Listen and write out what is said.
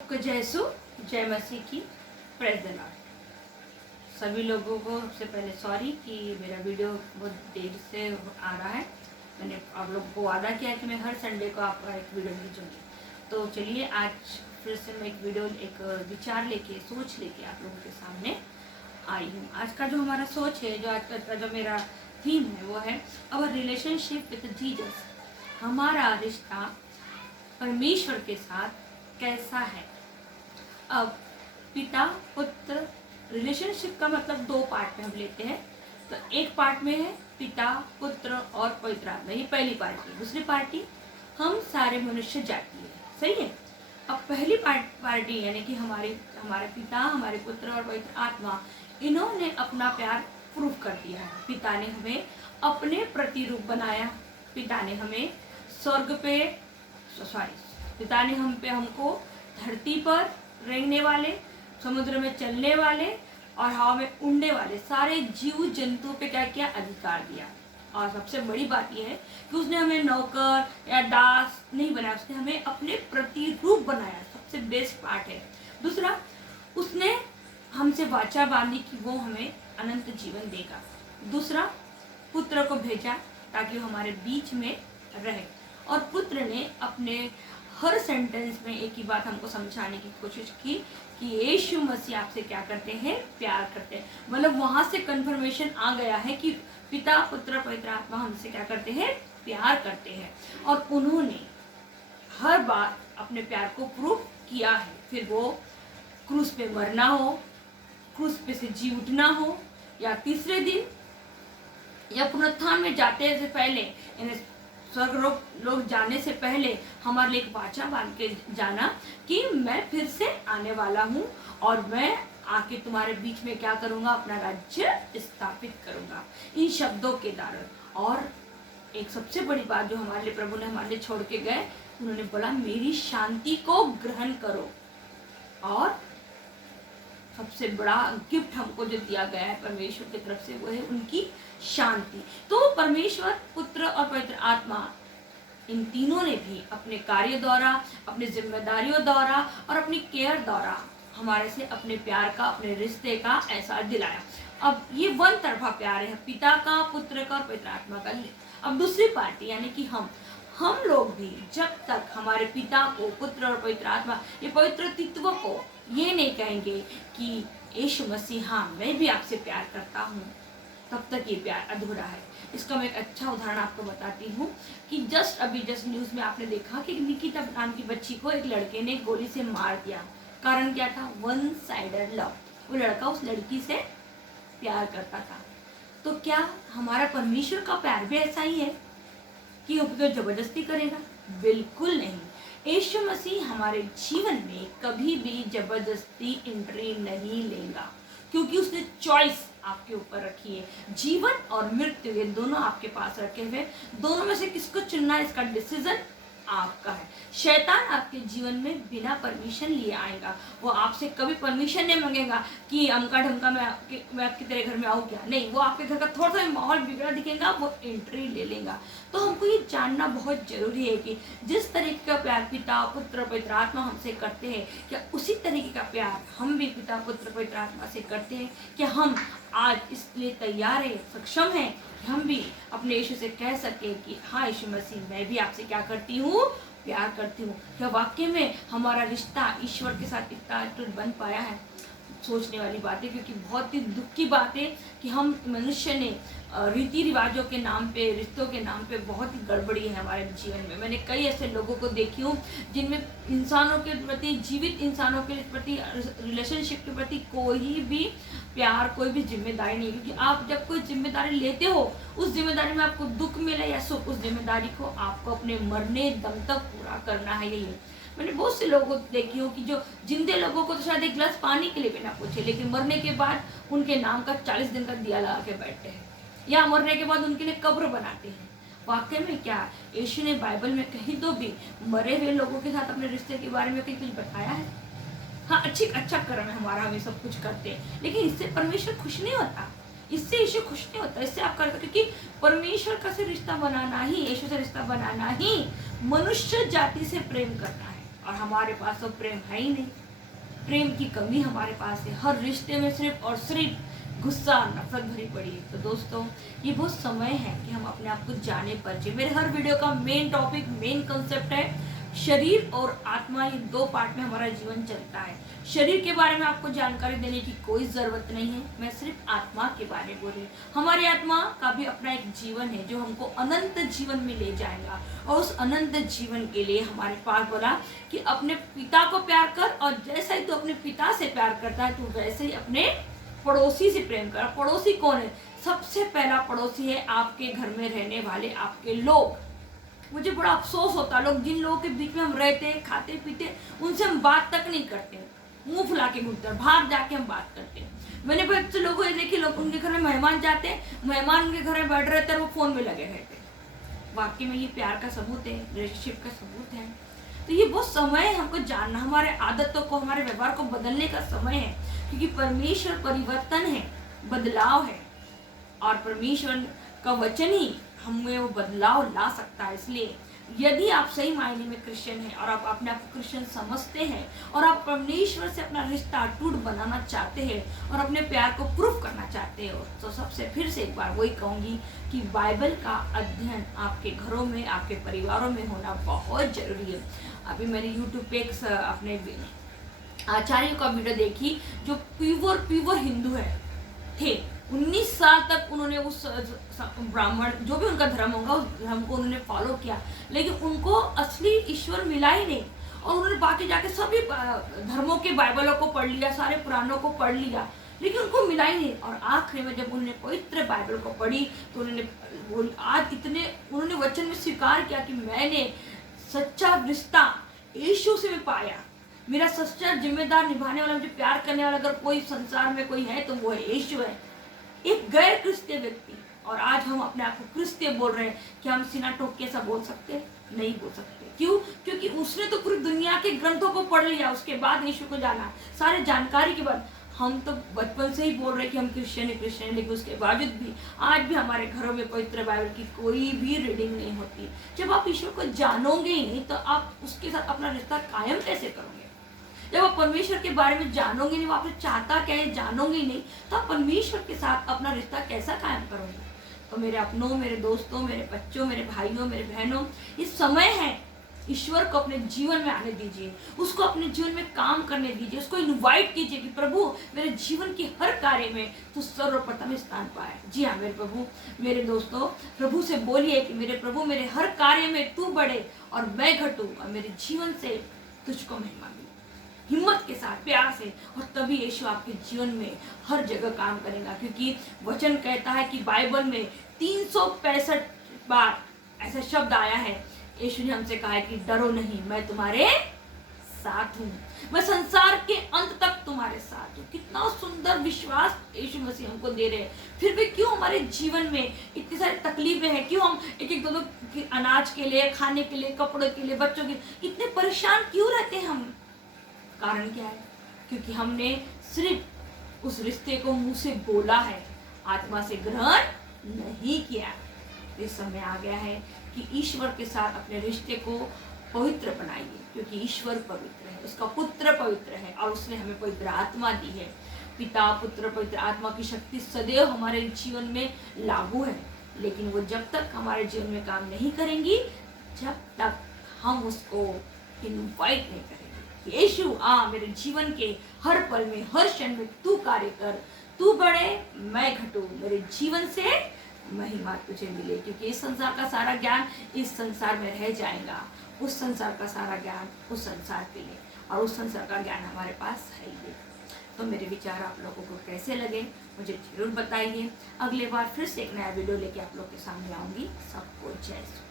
आपको जय मसीह की प्रेज द लॉर्ड। सभी लोगों को सबसे पहले सॉरी कि मेरा वीडियो बहुत देर से आ रहा है। मैंने आप लोगों को वादा किया कि मैं हर संडे को आपका एक वीडियो भेजूंगी। तो चलिए आज फिर से मैं एक विचार लेके सोच लेके आप लोगों के सामने आई हूँ। आज का जो हमारा सोच है, जो आज का जो मेरा थीम है वो है अवर रिलेशनशिप विद जीसस। हमारा रिश्ता परमेश्वर के साथ कैसा है। अब पिता पुत्र रिलेशनशिप का मतलब दो पार्ट में हम लेते हैं। तो एक पार्ट में है पिता पुत्र और पवित्र आत्मा, ये पहली पार्टी। दूसरी पार्टी हम सारे मनुष्य जाति है, सही है। अब पहली पार्टी यानी कि हमारे पिता, हमारे पुत्र और पवित्र आत्मा, इन्होंने अपना प्यार प्रूव कर दिया है। पिता ने हमें अपने प्रतिरूप बनाया। पिता ने हमें पिता ने हमको धरती पर रहने वाले, समुद्र में चलने वाले और हवा में उड़ने वाले सारे जीव जंतु पे क्या किया, अधिकार दिया। और सबसे बड़ी बात यह है कि उसने हमें नौकर या दास नहीं बनाया, उसने हमें अपने प्रतिरूप बनाया। सबसे बेस्ट पार्ट है। दूसरा, उसने हमसे वाचा बांधी कि वो हमें अनंत जीवन देगा। दूसरा, पुत्र को भेजा ताकि वो हमारे बीच में रहे। और पुत्र ने अपने हर सेंटेंस में एक ही बात हमको समझाने की कोशिश की कि यीशु मसीह आपसे क्या करते हैं, प्यार करते हैं। मतलब वहां से कंफर्मेशन आ गया है कि पिता पुत्र पवित्र आत्मा हमसे क्या करते हैं, प्यार करते हैं। और उन्होंने हर बार अपने प्यार को प्रूव किया है। फिर वो क्रूस पे मरना हो, क्रूस पे से जी उठना हो, या तीसरे दिन, या पुनरुत्थान में जाते से पहले, स्वर्ग लोग जाने से पहले हमारे लिए एक वाचा बांध के जाना कि मैं फिर से आने वाला हूँ और मैं आके तुम्हारे बीच में क्या करूँगा, अपना राज्य स्थापित करूँगा, इन शब्दों के द्वारा। और एक सबसे बड़ी बात जो हमारे लिए प्रभु ने हमारे लिए छोड़ के गए, उन्होंने बोला मेरी शांति को ग्रहण करो। और सबसे बड़ा गिफ्ट हमको जो दिया गया है परमेश्वर की तरफ से, वो है उनकी शांति। तो परमेश्वर, पुत्र और पवित्र आत्मा, इन तीनों ने भी अपने कार्य द्वारा, अपनी जिम्मेदारियों द्वारा और अपनी केयर द्वारा हमारे से अपने प्यार का, अपने रिश्ते का एहसास दिलाया। अब ये वन तरफा प्यार है, पिता का, पुत्र का और पवित्र आत्मा का। अब दूसरी पार्टी यानी कि हम लोग भी जब तक हमारे पिता को, पुत्र और पवित्र आत्मा, ये पवित्र तत्व को ये नहीं कहेंगे कि यीशु मसीह हाँ मैं भी आपसे प्यार करता हूँ, तब तक ये प्यार अधूरा है। इसका मैं एक अच्छा उदाहरण आपको बताती हूँ कि जस्ट न्यूज़ में आपने देखा कि निकिता नाम की बच्ची को एक लड़के ने गोली से मार दिया। कारण क्या था, वन साइडेड लव। वो लड़का उस लड़की से प्यार करता था। तो क्या हमारा परमेश्वर का प्यार भी ऐसा ही है कि वो तो जबरदस्ती करेगा? बिल्कुल नहीं। यीशु मसीह हमारे जीवन में कभी भी जबरदस्ती एंट्री नहीं लेगा, क्योंकि उसने चॉइस आपके ऊपर रखी है। जीवन और मृत्यु ये दोनों आपके पास रखे हुए, दोनों में से किसको चुनना है, इसका डिसीजन आपका है। शैतान आपके जीवन में बिना परमिशन लिए आएगा। वो आपसे कभी परमिशन नहीं मांगेगा कि अमका ढमका मैं आपके तेरे घर में आऊँ क्या, नहीं। वो आपके घर का थोड़ा सा माहौल बिगड़ा दिखेगा, वो एंट्री ले लेगा। तो हमको ये जानना बहुत जरूरी है कि जिस तरीके का प्यार पिता पुत्र पवित्र आत्मा हमसे करते हैं, क्या उसी तरीके का प्यार हम भी पिता पुत्र पवित्र आत्मा से करते हैं? क्या हम आज इसलिए तैयार है, सक्षम है कि हम भी अपने यीशु से कह सके कि हाँ यीशु मसीह मैं भी आपसे क्या करती हूँ, प्यार करती हूँ? क्या वाकई में हमारा रिश्ता ईश्वर के साथ इतना अटूट बन पाया है? सोचने वाली बात है, क्योंकि बहुत ही दुख की बात है कि हम मनुष्य ने रीति रिवाजों के नाम पे, रिश्तों के नाम पे बहुत ही गड़बड़ी है हमारे जीवन में। मैंने कई ऐसे लोगों को देखी हूँ जिनमें इंसानों के प्रति, जीवित इंसानों के प्रति, रिलेशनशिप के प्रति कोई भी प्यार, कोई भी जिम्मेदारी नहीं। क्योंकि आप जब कोई जिम्मेदारी लेते हो, उस जिम्मेदारी में आपको दुख मिले या सुख, उस जिम्मेदारी को आपको अपने मरने दम तक पूरा करना है। यही मैंने बहुत से लोगों को देखी हूँ कि जो जिंदे लोगों को तो शायद एक गिलास पानी के लिए भी ना पूछे, लेकिन मरने के बाद उनके नाम का 40 दिन का दिया लगा के बैठते हैं, या मरने के बाद उनके लिए कब्र बनाते हैं। वाकई में क्या यीशु ने बाइबल में कहीं तो भी मरे हुए लोगों के साथ अपने रिश्ते के बारे में कहीं कुछ बताया है? हाँ, अच्छा कर्म है हमारा, हमें सब कुछ करते हैं, लेकिन इससे परमेश्वर खुश नहीं होता, इससे यीशु खुश नहीं होता। इससे आप कर, क्योंकि परमेश्वर का से रिश्ता बनाना ही, यीशु से रिश्ता बनाना ही मनुष्य जाति से प्रेम करना है। और हमारे पास तो प्रेम है ही नहीं। प्रेम की कमी हमारे पास है, हर रिश्ते में सिर्फ और सिर्फ गुस्सा और नफरत भरी पड़ी है। तो दोस्तों, ये बहुत समय है कि हम अपने आप को जाने परिचय। मेरे हर वीडियो का मेन टॉपिक, मेन कंसेप्ट है शरीर और आत्मा। ये दो पार्ट में हमारा जीवन चलता है। शरीर के बारे में आपको जानकारी देने की कोई जरूरत नहीं है, मैं सिर्फ आत्मा के बारे में बोल रही हूँ। हमारी आत्मा का भी अपना एक जीवन है जो हमको अनंत जीवन में ले जाएगा, और उस अनंत जीवन के लिए हमारे पास बोला कि अपने पिता को प्यार कर, और जैसा ही तू अपने पिता से प्यार करता है तो वैसे ही अपने पड़ोसी से प्रेम कर। पड़ोसी कौन है? सबसे पहला पड़ोसी है आपके घर में रहने वाले आपके लोग। मुझे बड़ा अफसोस होता है, लोग जिन लोगों के बीच में हम रहते, खाते पीते, उनसे हम बात तक नहीं करते, मुंह फुला के घूमते, बाहर जाके हम बात करते हैं। मैंने बहुत से लोगों को देखे, लोग उनके घर में मेहमान जाते हैं, मेहमान उनके घर में बैठ रहते हैं, वो फोन में लगे रहते हैं। वाकई में ये प्यार का सबूत है, रिलेशनशिप का सबूत है। तो ये बहुत समय है हमको जानना, हमारे आदतों को, हमारे व्यवहार को बदलने का समय है, क्योंकि परमेश्वर परिवर्तन है, बदलाव है, और परमेश्वर का वचन ही हमें वो बदलाव ला सकता है। इसलिए यदि आप सही मायने में क्रिश्चियन हैं और आप अपने आप को क्रिश्चियन समझते हैं और आप परमेश्वर से अपना रिश्ता अटूट बनाना चाहते हैं और अपने प्यार को प्रूफ करना चाहते हो, तो सबसे फिर से एक बार वही कहूँगी कि बाइबल का अध्ययन आपके घरों में, आपके परिवारों में होना बहुत जरूरी है। अभी मैंने यूट्यूब पे एक अपने आचार्यों का वीडियो देखी जो प्योर हिंदू थे। 19 साल तक उन्होंने उस ब्राह्मण, जो भी उनका धर्म होगा, उस धर्म को उन्होंने फॉलो किया, लेकिन उनको असली ईश्वर मिला ही नहीं। और उन्होंने बाकी जाके सभी धर्मों के बाइबलों को पढ़ लिया, सारे पुराणों को पढ़ लिया, लेकिन उनको मिला ही नहीं। और आखिर में जब उन्होंने पवित्र बाइबल को पढ़ी तो उन्होंने वचन में स्वीकार किया कि मैंने सच्चा रिश्ता यीशु से मैं पाया। मेरा सच्चा जिम्मेदार निभाने वाला, मुझे प्यार करने वाला अगर कोई संसार में कोई है तो वो है यीशु है, एक गैर क्रिस्तीय व्यक्ति। और आज हम अपने आप को क्रिस्तीय बोल रहे हैं, क्या हम सीना ठोक के ऐसा बोल सकते हैं? नहीं बोल सकते। क्यों? क्योंकि उसने तो पूरी दुनिया के ग्रंथों को पढ़ लिया, उसके बाद यीशु को जाना, सारे जानकारी के बाद। हम तो बचपन से ही बोल रहे हैं कि हम क्रिश्चियन है, लेकिन उसके बावजूद भी आज भी हमारे घरों में पवित्र बाइबल की कोई भी रीडिंग नहीं होती। जब आप ईश्वर को जानोगे ही नहीं तो आप उसके साथ अपना रिश्ता कायम कैसे करोगे? जब आप परमेश्वर के बारे में जानोगे नहीं, वो आपसे चाहता क्या है जानोगे ही नहीं, तो आप परमेश्वर के साथ अपना रिश्ता कैसा कायम करोगे? तो मेरे अपनों, मेरे दोस्तों, मेरे बच्चों, मेरे भाइयों, मेरे बहनों, ये समय है, ईश्वर को अपने जीवन में आने दीजिए, उसको अपने जीवन में काम करने दीजिए, उसको इनवाइट कीजिए कि प्रभु मेरे जीवन के हर कार्य में तो सर्वप्रथम स्थान पाए। जी हाँ मेरे प्रभु, मेरे दोस्तों, प्रभु से बोलिए कि मेरे प्रभु मेरे हर कार्य में तू बढ़े और मैं घटूं, और मेरे जीवन से तुझको महिमा मिले, हिम्मत के साथ, प्यार से। और तभी यीशु आपके जीवन में हर जगह काम करेगा, क्योंकि वचन कहता है कि बाइबल में 365 बार ऐसा शब्द आया है, यीशु ने हमसे कहा है कि डरो नहीं, मैं तुम्हारे साथ हूँ, मैं संसार के अंत तक तुम्हारे साथ हूँ। कितना सुंदर विश्वास यीशु मसीह हमको दे रहे हैं। फिर भी क्यों हमारे जीवन में इतनी सारी तकलीफें हैं? क्यों हम एक दो अनाज के लिए, खाने के लिए, कपड़ों के लिए, बच्चों के लिए इतने परेशान क्यों रहते हैं हम? कारण क्या है? क्योंकि हमने सिर्फ उस रिश्ते को मुंह से बोला है, आत्मा से ग्रहण नहीं किया। इस समय आ गया है कि ईश्वर के साथ अपने रिश्ते को पवित्र बनाइए, क्योंकि ईश्वर पवित्र है, उसका पुत्र पवित्र है, और उसने हमें पवित्र आत्मा दी है। पिता, पुत्र, पवित्र आत्मा की शक्ति सदैव हमारे जीवन में लागू है, लेकिन वो जब तक हमारे जीवन में काम नहीं करेंगी, जब तक हम उसको इनवाइट नहीं करेंगे। यीशु आ मेरे जीवन के हर पल में, हर क्षण में तू कार्य कर, तू बढ़े मैं घटूं, मेरे जीवन से महिमा तुझे मिले। क्योंकि इस संसार का सारा ज्ञान इस संसार में रह जाएगा, उस संसार का सारा ज्ञान उस संसार के लिए, और उस संसार का ज्ञान हमारे पास है ही। तो मेरे विचार आप लोगों को कैसे लगे मुझे जरूर बताइए। अगले बार फिर से एक नया वीडियो लेके आप लोग के सामने आऊंगी। सबको जय श्री